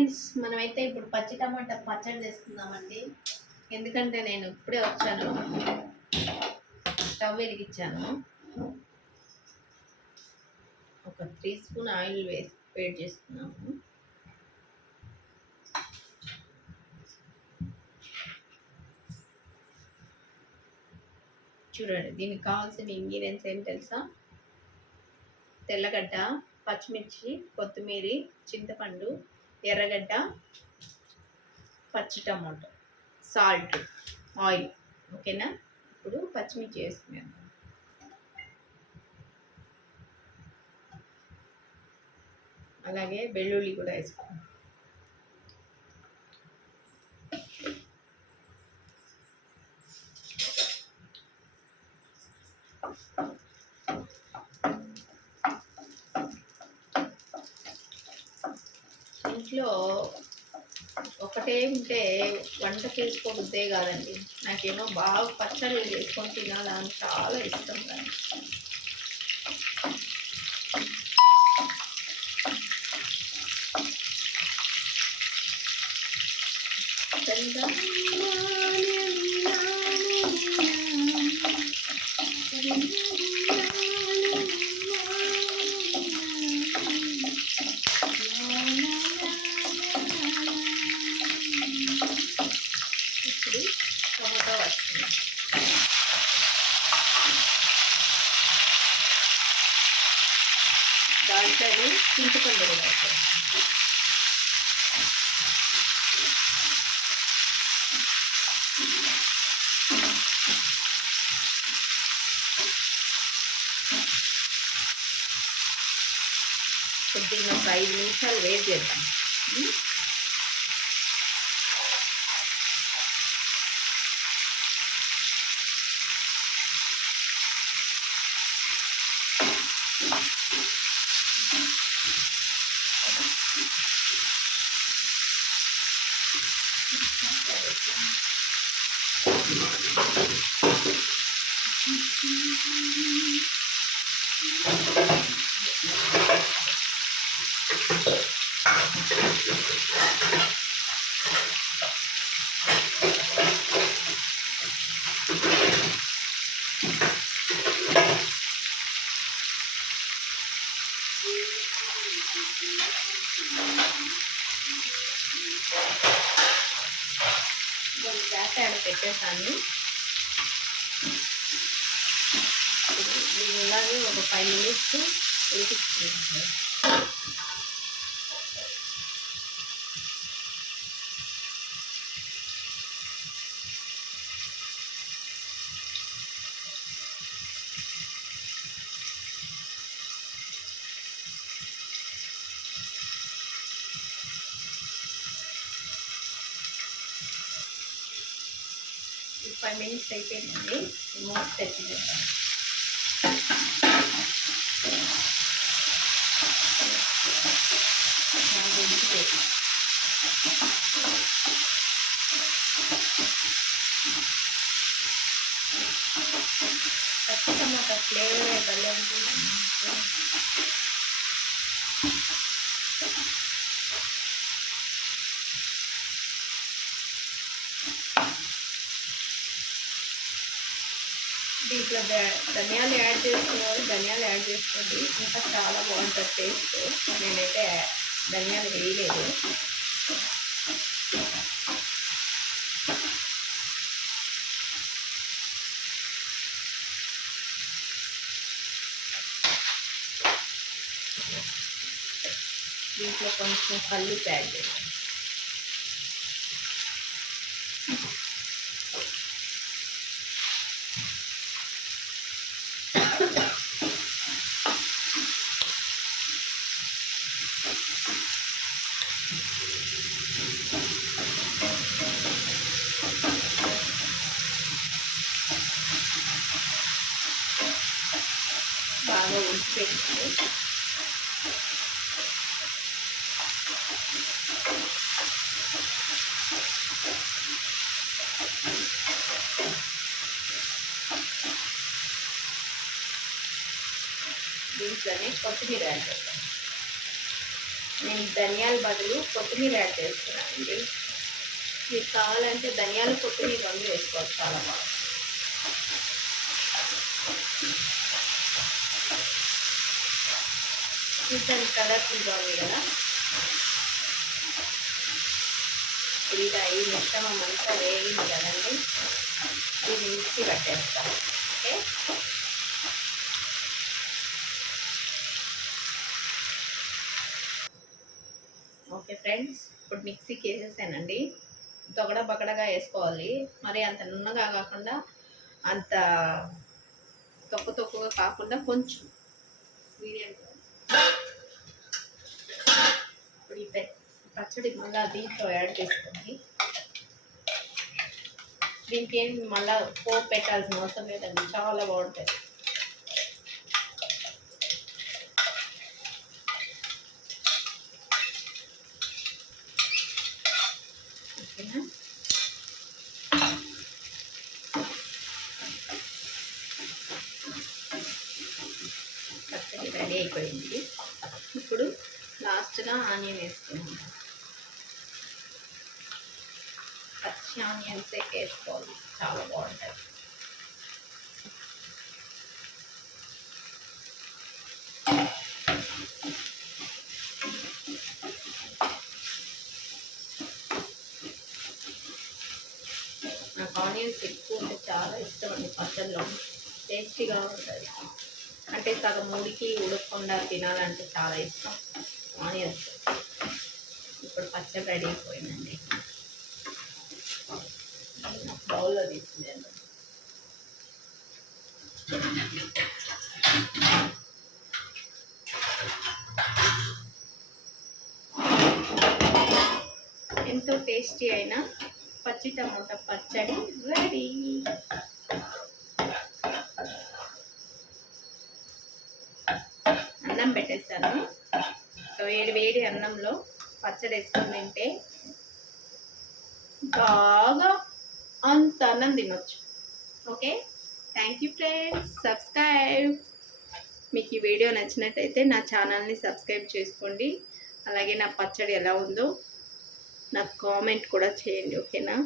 Friends, మనమైతే ఇప్పుడు పచ్చి టమాటా పచ్చడి చేసుకుందామండి. ఎందుకంటే నేను ఇప్పుడే వచ్చాను, స్టవ్ వెలిగించాను. ఒక 3 స్పూన్ ఆయిల్ వేడి చేసుకున్నాము. చూడండి, దీనికి కావాల్సిన ఇంగ్రీడియంట్స్ ఏం తెలుసా? తెల్లగడ్డ, పచ్చిమిర్చి, కొత్తిమీర, చింతపండు, ఎర్రగడ్డ, పచ్చి టమాటో, సాల్ట్, ఆయిల్. ఓకేనా? ఇప్పుడు పచ్చిమిర్చి వేసుకున్నాను. అలాగే వెల్లుల్లి కూడా వేసుకున్నాను. ఇంట్లో ఒకటే ఉంటే వంట చేసుకోబుద్దే కాదండి. నాకేమో బాగా పచ్చళ్ళు చేసుకొని తినాలని చాలా ఇష్టం. కానీ ఇప్పుడు టమాటా వస్తుంది. దాంట్లో చింతపండు కూడా అవుతుంది. కొద్దిగా ఒక 5 నిమిషాలు వేడి చేద్దాం. గ్యాస్ యాడ్ పెట్టేసాను. ఇలాగే ఒక 5 మినిట్స్ ఉడికించుకుంటాను. ఈ 5 మినిట్స్ అయిపోయిందండి. మూత తెచ్చి చేద్దాం. పచ్చి టమాటా ఫ్లేవర్ భలే ఉంటుందండి. దీంట్లో ధనియాలు యాడ్ చేసుకున్నారు. ధనియాలు యాడ్ చేసుకోండి, ఇంకా చాలా బాగుంటుంది టేస్ట్. నేనైతే ధనియాలు వేయలేదు. దీంట్లో కొంచెం కళ్ళు యాడ్ చేస్తాను. బాగా ఉడికిపెట్టుకోండి. దీంట్లోనే కొత్తిమీర యాడ్ చేద్దాం. నేను ధనియాల బదులు కొత్తిమీర యాడ్ చేస్తున్నానండి. మీకు కావాలంటే ధనియాలు కొత్తిమీర వండి వేసుకోవచ్చు, చాలా బాగా. చూసాను కలర్ఫుల్గా ఉంది కదా. ఇప్పుడు ఈ మిశ్రమం అంతా వేగింది కదండి, ఇది మిక్సీ పట్టేస్తాం. ఓకే, ఓకే ఫ్రెండ్స్, ఇప్పుడు మిక్సీకి వేసేసానండి. తొగడ బగడగా వేసుకోవాలి, మరి అంత నున్నగా కాకుండా అంత తొక్కుగా కాకుండా కొంచెం మీడియం. ఇప్పుడు ఈ పచ్చడి మళ్ళీ దీంట్లో యాడ్ చేసుకోండి. దీనికి ఏం మళ్ళీ పోపు పెట్టాల్సిన అవసరం లేదండి, చాలా బాగుంటుంది. ఓకేనా, పచ్చడి రెడీ అయిపోయింది. ఇప్పుడు లాస్ట్గా ఆనియన్ వేసుకున్నాం. పచ్చి ఆనియన్స్ వేసుకోవాలి, చాలా బాగుంటుంది. నాకు ఆనియన్స్ ఎక్కువ ఉంటే చాలా ఇష్టం అండి, పచ్చళ్ళలో టేస్టీగా ఉంటుంది. అంటే సగం ఉడికి ఉడకకుండా తినాలంటే చాలా ఇష్టం ఆనియన్స్. ఇప్పుడు పచ్చడి రెడీ అయిపోయిందండి, బౌల్లో తీసుకున్నాను. ఎంతో టేస్టీ అయిన పచ్చి టమాటా పచ్చడి రెడీ. అన్నం పెట్టేస్తాను, వేడి అన్నంలో పచ్చడి వేసుకొని తింటే బాగా అంత అన్నం తినొచ్చు. Okay, thank you friends, subscribe. మీకు ఈ వీడియో నచ్చినట్టయితే నా ఛానల్ని సబ్స్క్రైబ్ చేసుకోండి. అలాగే నా పచ్చడి ఎలా ఉందో నాకు కామెంట్ కూడా చేయండి. ఓకేనా.